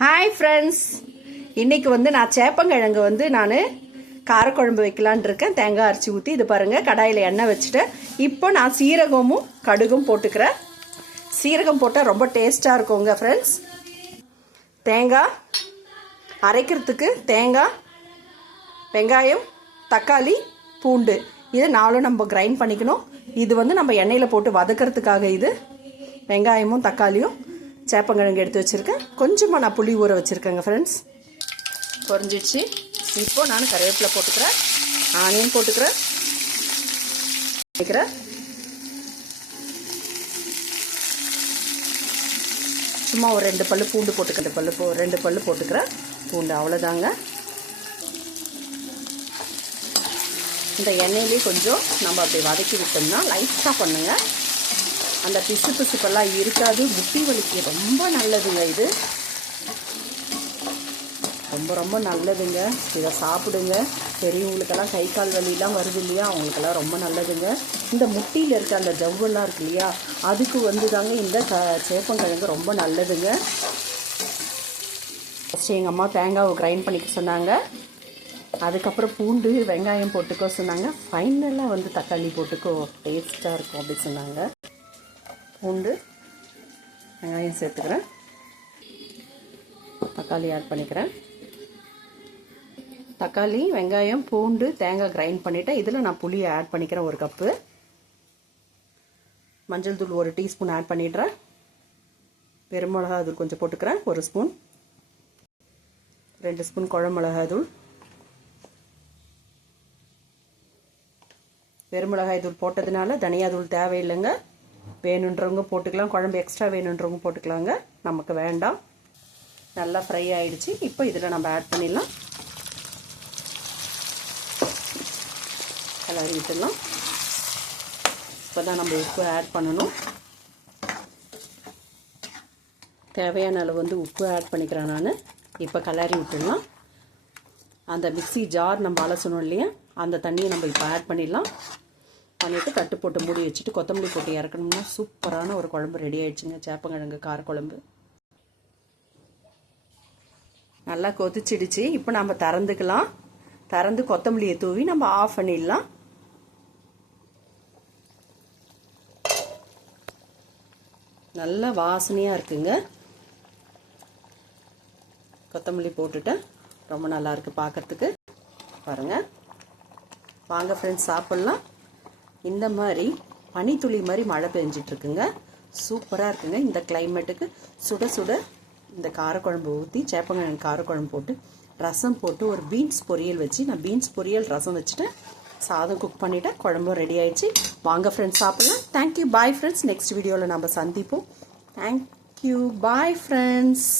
Hi friends, இன்றைக்கி நான் சேப்பங்கிழங்கு நான் காரக்குழம்பு வைக்கலான் இருக்கேன். தேங்காய் அரைச்சி ஊற்றி இது பாருங்கள், கடாயில் எண்ணெய் வச்சுட்டேன். இப்போ நான் சீரகமும் கடுகும் போட்டுக்கிறேன். சீரகம் போட்டால் ரொம்ப டேஸ்ட்டாக இருக்குங்க ஃப்ரெண்ட்ஸ். தேங்காய் அரைக்கிறதுக்கு தேங்காய், வெங்காயம், தக்காளி, பூண்டு இது நாலும் நம்ம கிரைண்ட் பண்ணிக்கணும். இது நம்ம எண்ணெயில் போட்டு வதக்கிறதுக்காக இது வெங்காயமும் தக்காளியும் சேப்பங்கிழங்கு எடுத்து வச்சுருக்கேன். கொஞ்சமாக நான் புளி ஊற வச்சுருக்கேங்க ஃப்ரெண்ட்ஸ். பொரிஞ்சிடுச்சு. இப்போது நான் கருவேப்பிலை போட்டுக்கிறேன், ஆனியன் போட்டுக்கிறேன். சும்மா ஒரு 2 பல்லு பூண்டு போட்டுக்கிறேன். 2 பல்லு போட்டுக்கிறேன் பூண்டு, அவ்வளோதாங்க. இந்த எண்ணெயிலே கொஞ்சம் நம்ம அப்படி வதக்கி விட்டோம்னா லைட்டாக பண்ணுங்க, அந்த பிசு பிசுப்பெல்லாம் இருக்காது. முட்டி வலிக்கு ரொம்ப நல்லதுங்க. இது ரொம்ப ரொம்ப நல்லதுங்க. இதை சாப்பிடுங்க. பெரியவங்களுக்கெல்லாம் கை கால் வலியெல்லாம் வருது இல்லையா, அவங்களுக்கெல்லாம் ரொம்ப நல்லதுங்க. இந்த முட்டியில் இருக்க அந்த ஜவ்வெல்லாம் இருக்கு இல்லையா, அதுக்கு தாங்க இந்த சேப்பங்கிழங்கு ரொம்ப நல்லதுங்க. ஃபஸ்ட்டு எங்கள் அம்மா தேங்காவை கிரைண்ட் பண்ணிக்க சொன்னாங்க. அதுக்கப்புறம் பூண்டு வெங்காயம் போட்டுக்கோ சொன்னாங்க. ஃபைனலாக தக்காளி போட்டுக்கோ, டேஸ்ட்டாக இருக்கும் அப்படி சொன்னாங்க. பூண்டு வெங்காயம் சேர்த்துக்கிறேன், தக்காளி ஆட் பண்ணிக்கிறேன். தக்காளி, வெங்காயம், பூண்டு, தேங்காய் கிரைண்ட் பண்ணிவிட்டேன். இதில் நான் புளியை ஆட் பண்ணிக்கிறேன் 1 கப்பு. மஞ்சள் தூள் 1 டீஸ்பூன் ஆட் பண்ணிடுறேன். பெருமிளகாய் தூள் கொஞ்சம் போட்டுக்கிறேன் 1 ஸ்பூன். 2 ஸ்பூன் குழம்பு மிளகாய் தூள். பெருமிளகாய் தூள் போட்டதுனால தனியா தூள் தேவையில்லைங்க. வேணுன்றவங்க போட்டுக்கலாம், குழம்பு எக்ஸ்ட்ரா வேணுன்றவங்க போட்டுக்கலாங்க, நமக்கு வேண்டாம். நல்லா ஃப்ரை ஆகிடுச்சு. இப்போ இதில் நம்ம ஆட் பண்ணிடலாம், கிளறி விட்டுடலாம். இப்போ தான் நம்ம உப்பு ஆட் பண்ணணும். தேவையான அளவு உப்பு ஆட் பண்ணிக்கிறேன் நான். இப்போ கிளறி விட்டுடலாம். அந்த மிக்ஸி ஜார் நம்ம அலசணும் இல்லையா, அந்த தண்ணியை நம்ம இப்போ ஆட் பண்ணிடலாம். பண்ணிவிட்டு தட்டு போட்டு மூடி வச்சுட்டு கொத்தமல்லி போட்டு இறக்கணும்னா சூப்பரான ஒரு குழம்பு ரெடி ஆகிடுச்சுங்க. சேப்பங்கிழங்கு காரக்குழம்பு நல்லா கொதிச்சிடுச்சு. இப்போ நம்ம திறந்துக்கலாம். திறந்து கொத்தமல்லியை தூவி நம்ம ஆஃப் பண்ணிடலாம். நல்ல வாசனையாக இருக்குங்க. கொத்தமல்லி போட்டுட்டேன், ரொம்ப நல்லா இருக்குது பார்க்குறதுக்கு. பாருங்கள், வாங்க ஃப்ரெண்ட்ஸ் சாப்பிட்லாம். இந்த மாதிரி பனித்துளி மாதிரி மழை பெஞ்சிட்ருக்குங்க, சூப்பராக இருக்குங்க. இந்த கிளைமேட்டுக்கு சுட சுட இந்த காரக்குழம்பு ஊற்றி சேப்பங்கிழங்கு காரக்குழம்பு போட்டு ரசம் போட்டு ஒரு பீன்ஸ் பொரியல் வச்சு, நான் பீன்ஸ் பொரியல் ரசம் வச்சுட்டேன், சாதம் குக் பண்ணிவிட்டேன், குழம்பும் ரெடி ஆகிடுச்சு. வாங்க ஃப்ரெண்ட்ஸ் சாப்பிட்லாம். Thank you, bye friends. நெக்ஸ்ட் வீடியோவில் நம்ம சந்திப்போம். Thank you, bye friends.